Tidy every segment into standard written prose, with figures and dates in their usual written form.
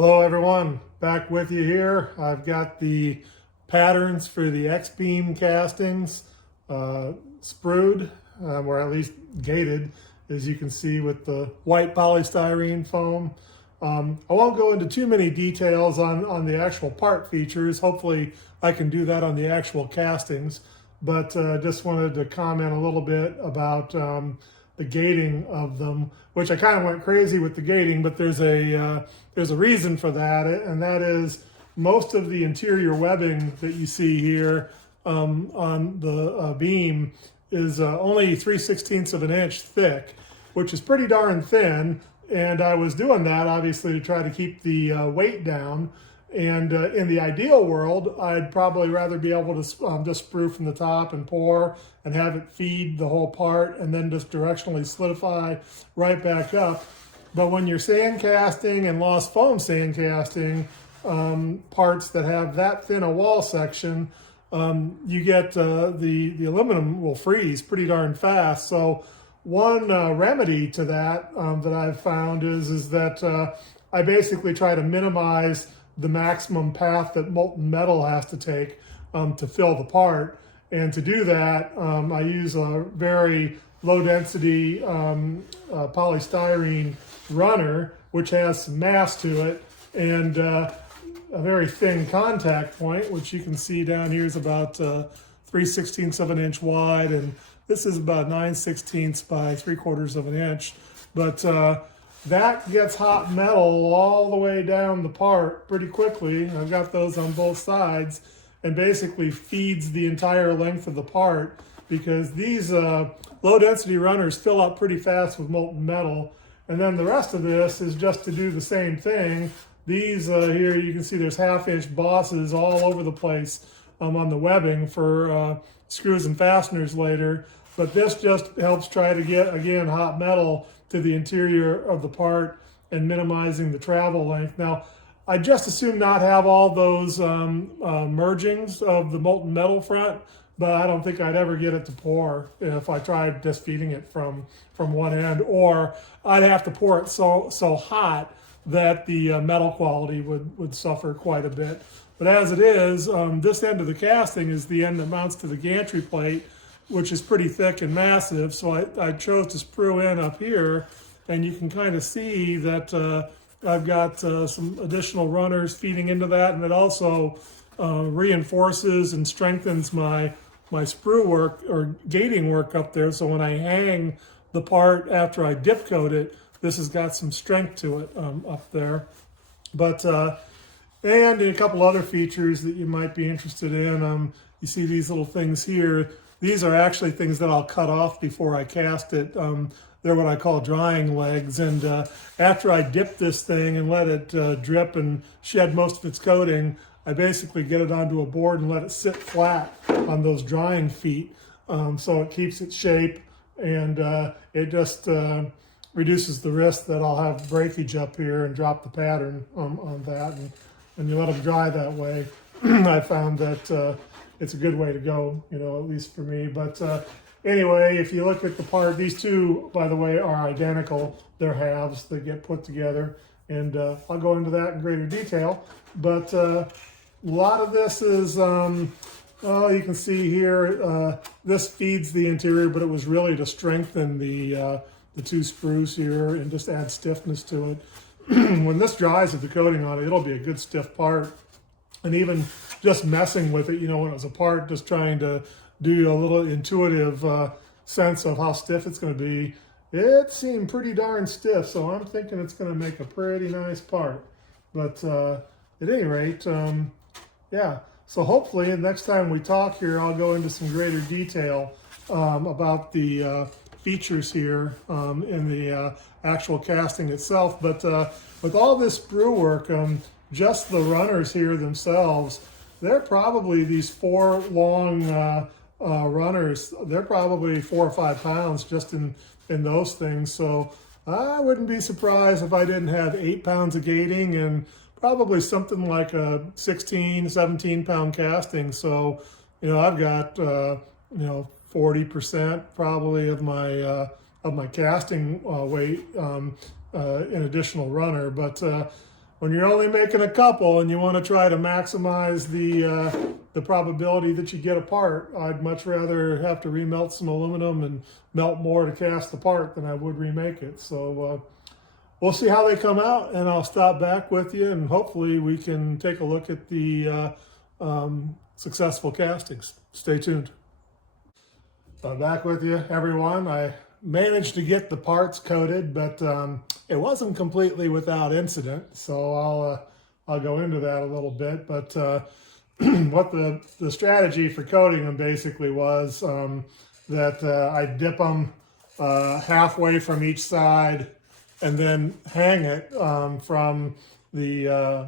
Hello everyone, back with you here. I've got the patterns for the X-beam castings sprued, or at least gated, as you can see with the white polystyrene foam. I won't go into too many details on the actual part features. Hopefully I can do that on the actual castings, but just wanted to comment a little bit about the gating of them, which I kind of went crazy with the gating, but there's a reason for that, and that is most of the interior webbing that you see here on the beam is only 3/16 of an inch thick, which is pretty darn thin. And I was doing that obviously to try to keep the weight down. And in the ideal world, I'd probably rather be able to just sprue from the top and pour and have it feed the whole part and then just directionally solidify right back up. But when you're sand casting and lost foam sand casting parts that have that thin a wall section, you get the aluminum will freeze pretty darn fast. So one remedy to that that I've found is that I basically try to minimize the maximum path that molten metal has to take to fill the part. And to do that, I use a very low density polystyrene runner, which has some mass to it, and a very thin contact point, which you can see down here is about 3/16 of an inch wide, and this is about 9/16 by 3/4 of an inch. But that gets hot metal all the way down the part pretty quickly. I've got those on both sides, and basically feeds the entire length of the part, because these low density runners fill up pretty fast with molten metal. And then the rest of this is just to do the same thing. These here, you can see there's 1/2-inch bosses all over the place on the webbing for screws and fasteners later. But this just helps try to get, again, hot metal to the interior of the part and minimizing the travel length. Now, I just assume not have all those mergings of the molten metal front, but I don't think I'd ever get it to pour if I tried just feeding it from one end, or I'd have to pour it so hot that the metal quality would suffer quite a bit. But as it is, this end of the casting is the end that mounts to the gantry plate, which is pretty thick and massive. So I chose to sprue in up here, and you can kind of see that I've got some additional runners feeding into that, and it also reinforces and strengthens my sprue work or gating work up there. So when I hang the part after I dip coat it, this has got some strength to it up there. But and a couple other features that you might be interested in. You see these little things here. These are actually things that I'll cut off before I cast it. They're what I call drying legs. And after I dip this thing and let it drip and shed most of its coating, I basically get it onto a board and let it sit flat on those drying feet. So it keeps its shape, and it just reduces the risk that I'll have breakage up here and drop the pattern on that. And when you let them dry that way, I found that it's a good way to go, at least for me. But anyway, if you look at the part, these two, by the way, are identical. They're halves that get put together, and I'll go into that in greater detail. But a lot of this is, you can see here, this feeds the interior, but it was really to strengthen the two sprues here and just add stiffness to it. When this dries with the coating on it, it'll be a good stiff part. And even just messing with it, when it was apart, just trying to do a little intuitive sense of how stiff it's going to be, it seemed pretty darn stiff. So I'm thinking it's going to make a pretty nice part. But at any rate, yeah. So hopefully the next time we talk here, I'll go into some greater detail about the features here in the actual casting itself. But with all this sprue work, just the runners here themselves, they're probably these 4 long runners. They're probably 4 or 5 pounds just in those things. So I wouldn't be surprised if I didn't have 8 pounds of gating and probably something like a 16, 17 pound casting. So, I've got, 40% probably of my casting weight in additional runner. But when you're only making a couple and you want to try to maximize the probability that you get a part, I'd much rather have to remelt some aluminum and melt more to cast the part than I would remake it. So we'll see how they come out, and I'll stop back with you, and hopefully we can take a look at the successful castings. Stay tuned. Back with you, everyone. I managed to get the parts coated, but it wasn't completely without incident, so I'll go into that a little bit. But what the strategy for coating them basically was that I dip them halfway from each side and then hang it from the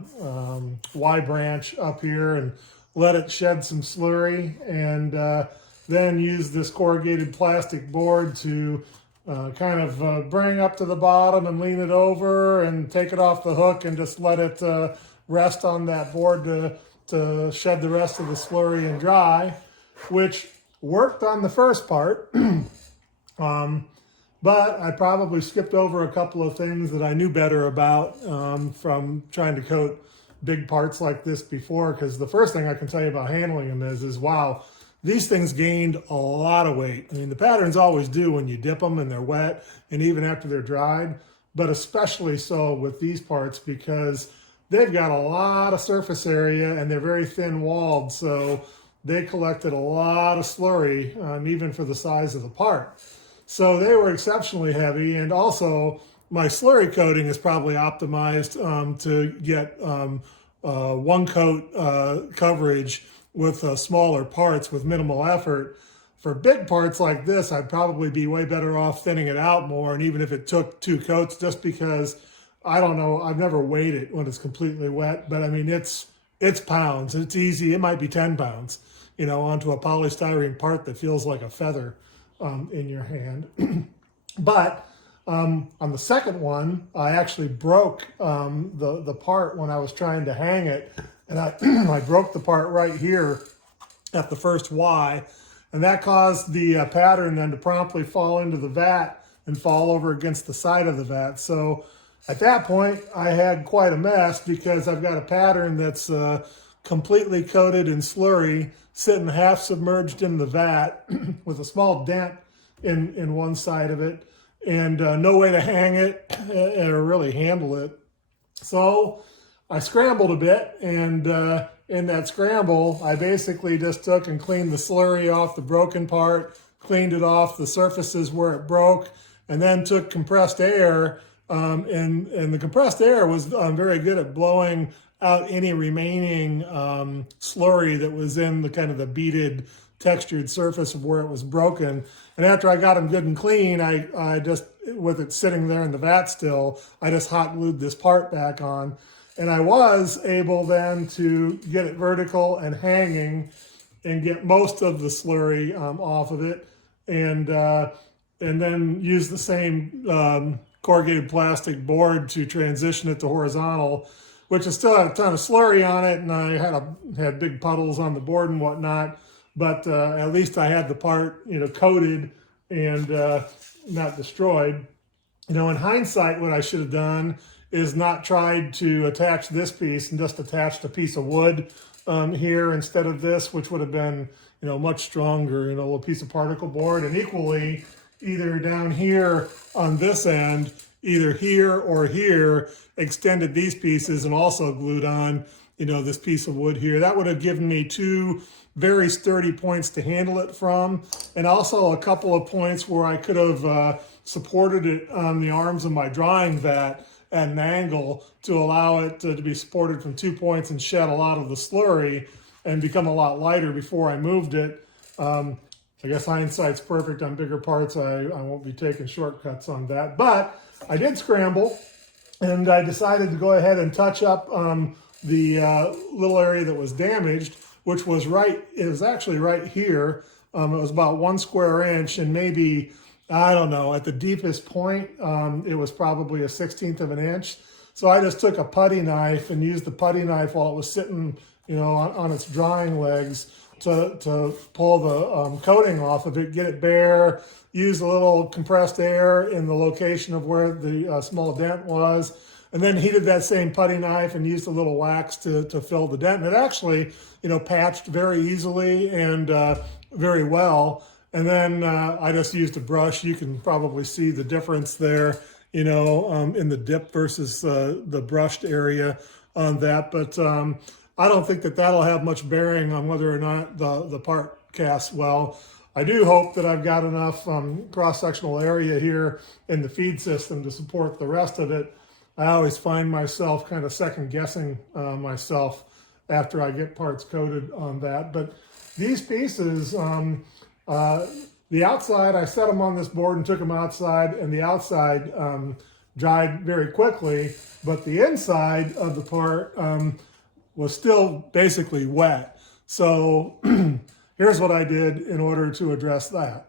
Y branch up here and let it shed some slurry, and then use this corrugated plastic board to kind of bring up to the bottom and lean it over and take it off the hook and just let it rest on that board to shed the rest of the slurry and dry, which worked on the first part. But I probably skipped over a couple of things that I knew better about from trying to coat big parts like this before, because the first thing I can tell you about handling them is wow, these things gained a lot of weight. I mean, the patterns always do when you dip them and they're wet and even after they're dried, but especially so with these parts because they've got a lot of surface area and they're very thin walled, so they collected a lot of slurry even for the size of the part. So they were exceptionally heavy, and also my slurry coating is probably optimized to get one coat coverage with smaller parts with minimal effort. For big parts like this, I'd probably be way better off thinning it out more, and even if it took 2 coats, just because, I don't know, I've never weighed it when it's completely wet, but I mean, it's pounds. It's easy. It might be 10 pounds, you know, onto a polystyrene part that feels like a feather in your hand. But on the second one, I actually broke the part when I was trying to hang it, and I broke the part right here at the first Y, and that caused the pattern then to promptly fall into the vat and fall over against the side of the vat. So at that point, I had quite a mess because I've got a pattern that's completely coated in slurry, sitting half submerged in the vat with a small dent in one side of it, and no way to hang it or really handle it. So I scrambled a bit, and in that scramble, I basically just took and cleaned the slurry off the broken part, cleaned it off the surfaces where it broke, and then took compressed air, and the compressed air was very good at blowing out any remaining slurry that was in the kind of the beaded textured surface of where it was broken. And after I got them good and clean, I just, with it sitting there in the vat still, I just hot glued this part back on. And I was able then to get it vertical and hanging and get most of the slurry off of it, and then use the same corrugated plastic board to transition it to horizontal, which is still had a ton of slurry on it, and I had big puddles on the board and whatnot, but at least I had the part, you know, coated and not destroyed. You know, in hindsight, what I should have done is not tried to attach this piece and just attached a piece of wood here instead of this, which would have been, you know, much stronger, you know, a piece of particle board, and equally either down here on this end, either here or here, extended these pieces and also glued on, you know, this piece of wood here. That would have given me 2 very sturdy points to handle it from, and also a couple of points where I could have supported it on the arms of my drying vat at an angle to allow it to be supported from 2 points and shed a lot of the slurry and become a lot lighter before I moved it. I guess hindsight's perfect on bigger parts. I won't be taking shortcuts on that, but I did scramble, and I decided to go ahead and touch up the little area that was damaged, which was it was actually right here. It was about 1 square inch, and maybe, I don't know, at the deepest point, it was probably a 1/16 of an inch. So I just took a putty knife and used the putty knife while it was sitting, you know, on its drying legs to pull the coating off of it, get it bare, use a little compressed air in the location of where the small dent was, and then heated that same putty knife and used a little wax to fill the dent. And it actually, patched very easily and very well. And then I just used a brush. You can probably see the difference there, in the dip versus the brushed area on that. But I don't think that that'll have much bearing on whether or not the part casts well. I do hope that I've got enough cross-sectional area here in the feed system to support the rest of it. I always find myself kind of second-guessing myself after I get parts coated on that. But these pieces, the outside, I set them on this board and took them outside, and the outside dried very quickly, but the inside of the part was still basically wet. So here's what I did in order to address that.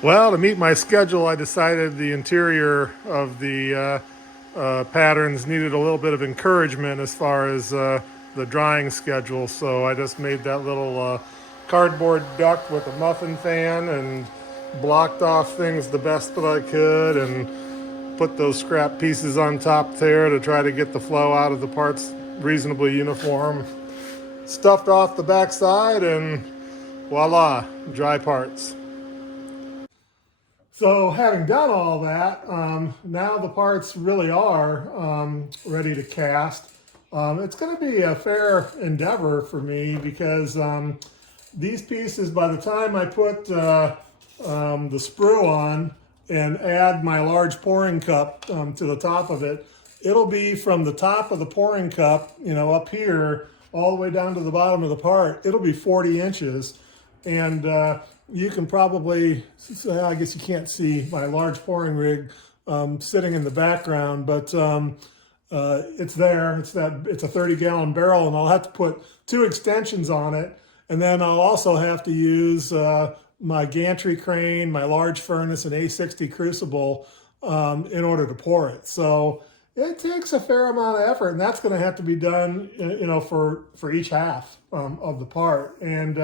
Well, to meet my schedule, I decided the interior of the patterns needed a little bit of encouragement as far as the drying schedule. So I just made that little cardboard duct with a muffin fan and blocked off things the best that I could and put those scrap pieces on top there to try to get the flow out of the parts reasonably uniform. Stuffed off the backside and voila, dry parts. So having done all that, now the parts really are ready to cast. It's going to be a fair endeavor for me because these pieces, by the time I put the sprue on and add my large pouring cup to the top of it, it'll be from the top of the pouring cup, up here, all the way down to the bottom of the part. It'll be 40 inches. And you can probably, I guess you can't see my large pouring rig sitting in the background, but it's there. It's a 30-gallon barrel, and I'll have to put 2 extensions on it. And then I'll also have to use my gantry crane, my large furnace, and A60 crucible in order to pour it. So it takes a fair amount of effort, and that's going to have to be done, for each half of the part. And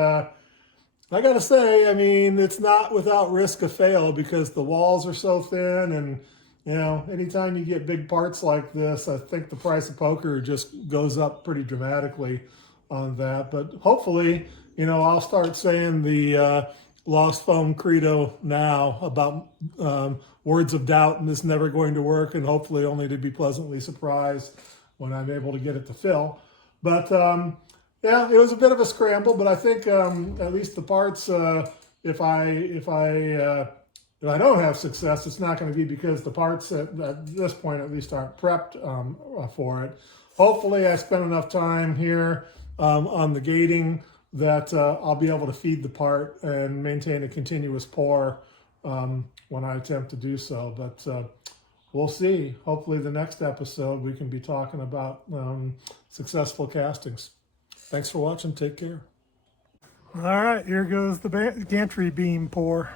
I got to say, I mean, it's not without risk of fail because the walls are so thin, and anytime you get big parts like this, I think the price of poker just goes up pretty dramatically on that. But hopefully, I'll start saying the Lost Foam credo now about words of doubt and this never going to work, and hopefully only to be pleasantly surprised when I'm able to get it to fill. But yeah, it was a bit of a scramble, but I think at least the parts, if I don't have success, it's not going to be because the parts at this point at least aren't prepped for it. Hopefully I spent enough time here on the gating that I'll be able to feed the part and maintain a continuous pour when I attempt to do so. But we'll see. Hopefully the next episode we can be talking about successful castings. Thanks for watching. Take care. All right, here goes the Gantry Beam pour.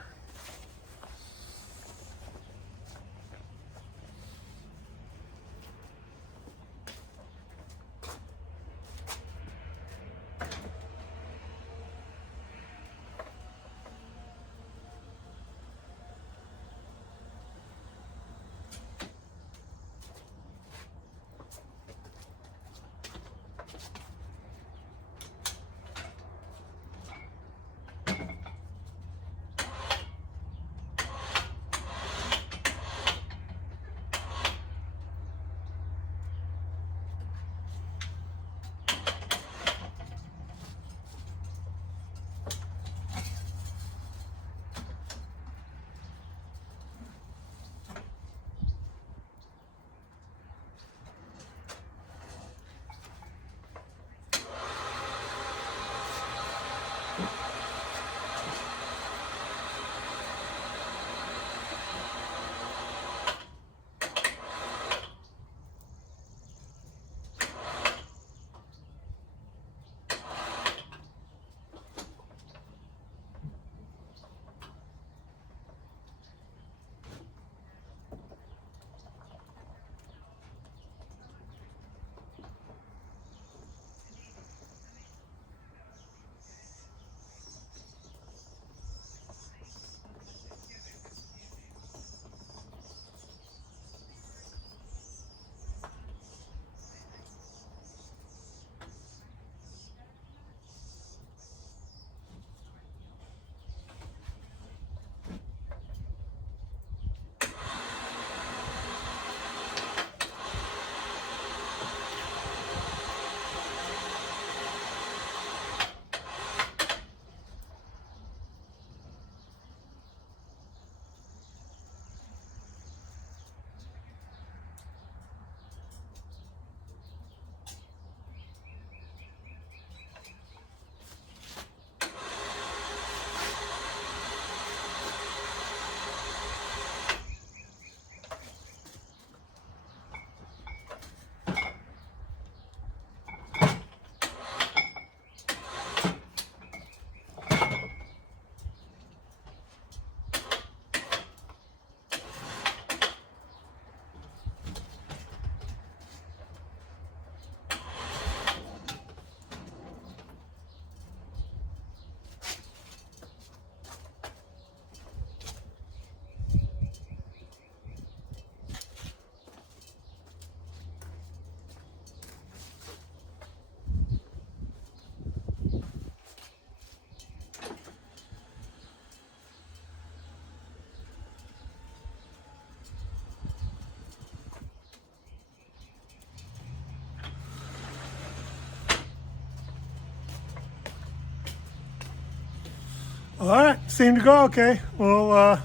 All right, seemed to go okay. We'll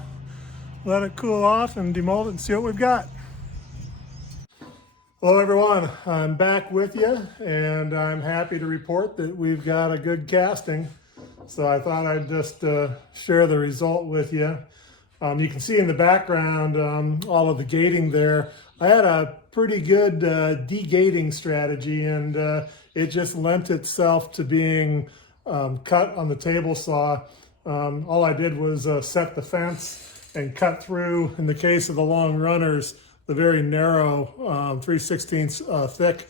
let it cool off and demold it and see what we've got. Hello everyone, I'm back with you and I'm happy to report that we've got a good casting. So I thought I'd just share the result with you. You can see in the background all of the gating there. I had a pretty good degating strategy, and it just lent itself to being cut on the table saw. All I did was set the fence and cut through, in the case of the long runners, the very narrow 3/16 thick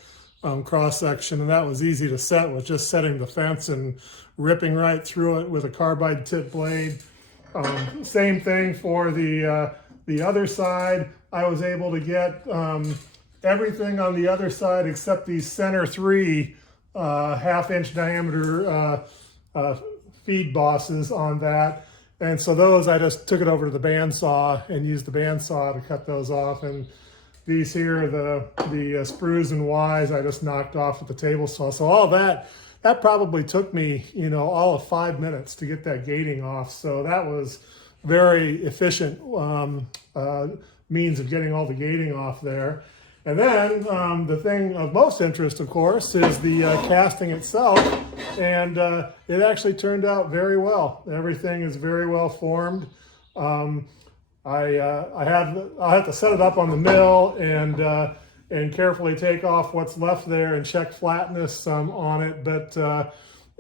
cross section, and that was easy to set with just setting the fence and ripping right through it with a carbide tip blade. Same thing for the other side. I was able to get everything on the other side except these center 3 half-inch diameter feed bosses on that. And so those, I just took it over to the bandsaw and used the bandsaw to cut those off. And these here, the sprues and Ys, I just knocked off with the table saw. So all that probably took me, all of 5 minutes to get that gating off. So that was very efficient means of getting all the gating off there. And then the thing of most interest, of course, is the casting itself. And it actually turned out very well. Everything is very well formed. I have to set it up on the mill and carefully take off what's left there and check flatness on it. But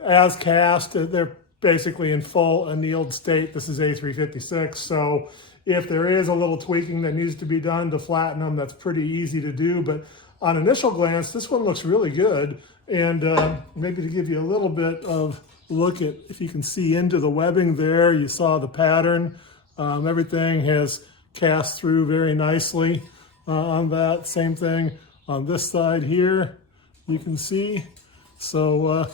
as cast, they're basically in full annealed state. This is A356. So if there is a little tweaking that needs to be done to flatten them, that's pretty easy to do. But on initial glance, this one looks really good. And maybe to give you a little bit of look at, if you can see into the webbing there, you saw the pattern. Everything has cast through very nicely on that. Same thing on this side here, you can see. So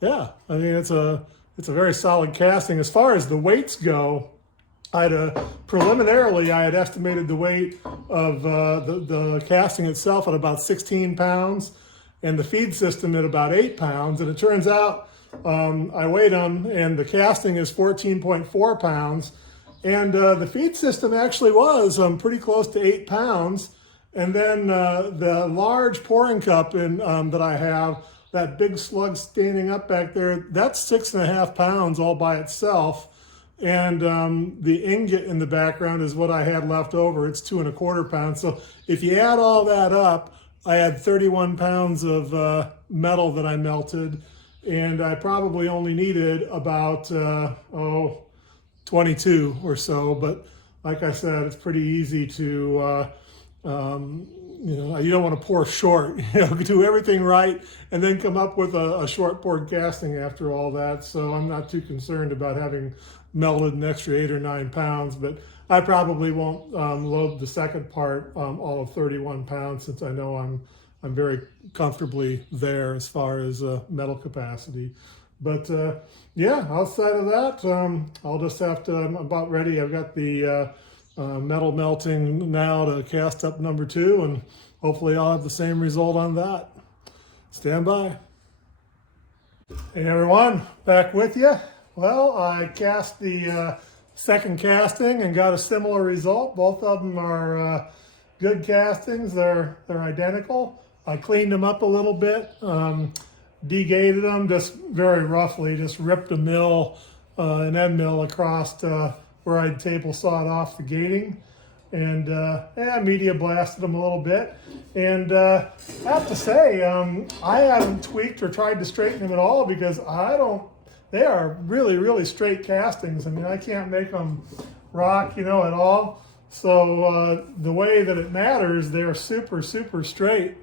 yeah, I mean, it's a very solid casting. As far as the weights go, preliminarily, I had estimated the weight of the casting itself at about 16 pounds and the feed system at about 8 pounds. And it turns out I weighed them and the casting is 14.4 pounds. And the feed system actually was pretty close to 8 pounds. And then the large pouring cup that I have, that big slug standing up back there, that's 6.5 pounds all by itself. And the ingot in the background is what I had left over. It's 2.25 pounds. So if you add all that up, I had 31 pounds of metal that I melted, and I probably only needed about 22 or so. But like I said, it's pretty easy to you don't want to pour short. Do everything right and then come up with a short poured casting after all that. So I'm not too concerned about having melted an extra 8 or 9 pounds, but I probably won't load the second part all of 31 pounds, since I know I'm very comfortably there as far as metal capacity. But yeah, outside of that, I'll just have to, I'm about ready. I've got the metal melting now to cast up number 2, and hopefully I'll have the same result on that. Stand by. Hey everyone, back with you. Well, I cast the second casting and got a similar result. Both of them are good castings. They're identical. I cleaned them up a little bit, degated them just very roughly, just ripped an end mill across where I'd table sawed off the gating, and media blasted them a little bit. And I have to say, I haven't tweaked or tried to straighten them at all, because they are really, really straight castings. I mean, I can't make them rock, at all. So the way that it matters, they're super, super straight.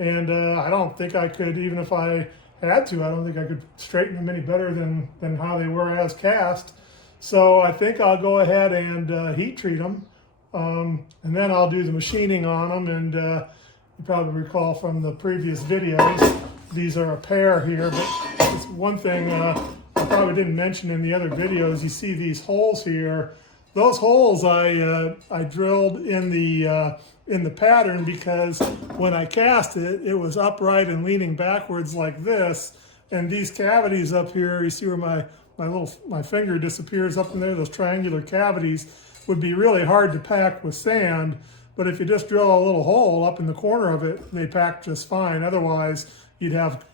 And I don't think I could, even if I had to, I don't think I could straighten them any better than how they were as cast. So I think I'll go ahead and heat treat them. And then I'll do the machining on them. And you probably recall from the previous videos, these are a pair here, but it's one thing I probably didn't mention in the other videos. You see these holes here. Those holes I drilled in the pattern, because when I cast it, it was upright and leaning backwards like this. And these cavities up here, you see where my my finger disappears up in there. Those triangular cavities would be really hard to pack with sand, but if you just drill a little hole up in the corner of it, they pack just fine. Otherwise, you'd have,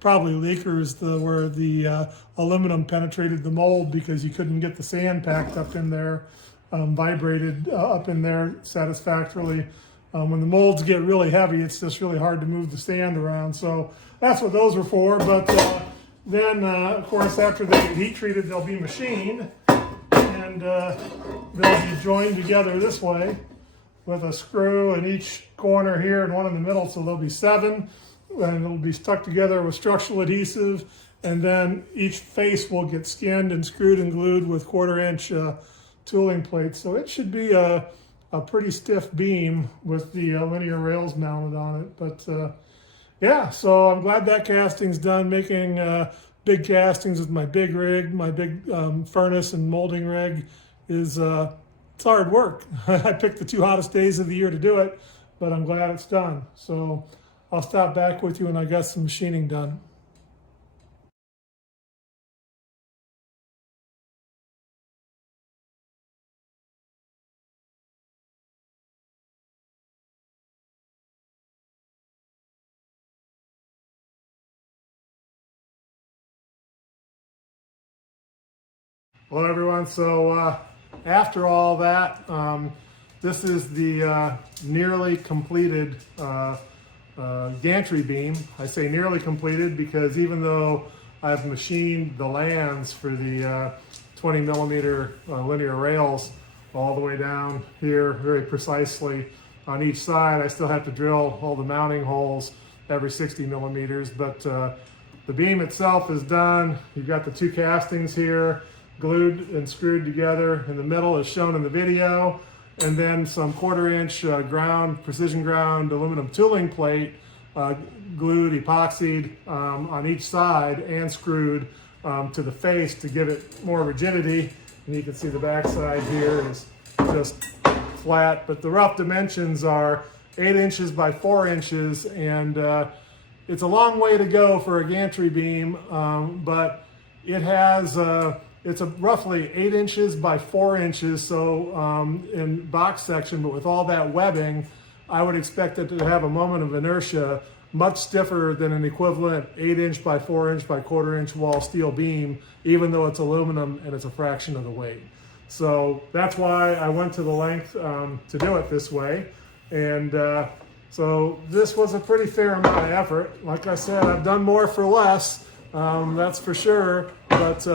probably leakers where the aluminum penetrated the mold because you couldn't get the sand packed up in there, vibrated up in there satisfactorily. When the molds get really heavy, it's just really hard to move the sand around. So that's what those are for. But then, of course, after they get heat treated, they'll be machined, and they'll be joined together this way with a screw in each corner here and one in the middle. So there'll be 7, and it'll be stuck together with structural adhesive. And then each face will get skinned and screwed and glued with 1/4-inch tooling plates. So it should be a pretty stiff beam with the linear rails mounted on it. But yeah, so I'm glad that casting's done. Making big castings with my big rig, my big furnace and molding rig is it's hard work. I picked the 2 hottest days of the year to do it, but I'm glad it's done. So I'll stop back with you when I got some machining done. Hello everyone, so after all that, this is the nearly completed gantry beam. I say nearly completed because even though I've machined the lands for the 20mm linear rails all the way down here very precisely on each side, I still have to drill all the mounting holes every 60mm, but the beam itself is done. You've got the 2 castings here, glued and screwed together in the middle as shown in the video, and then some 1/4-inch precision ground aluminum tooling plate glued, epoxied on each side and screwed to the face to give it more rigidity. And you can see the back side here is just flat, but the rough dimensions are 8 inches by 4 inches, and it's a long way to go for a gantry beam, but it has it's a roughly 8 inches by 4 inches, so in box section, but with all that webbing, I would expect it to have a moment of inertia much stiffer than an equivalent 8-inch by 4-inch by 1/4-inch wall steel beam, even though it's aluminum and it's a fraction of the weight. So that's why I went to the length to do it this way. And so this was a pretty fair amount of effort. Like I said, I've done more for less. That's for sure, but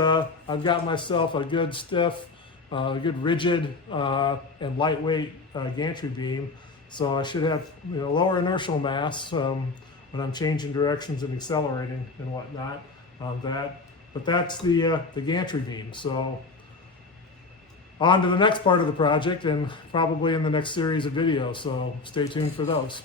I've got myself a good stiff, good rigid and lightweight gantry beam, so I should have lower inertial mass when I'm changing directions and accelerating and whatnot. But that's the gantry beam. So on to the next part of the project, and probably in the next series of videos. So stay tuned for those.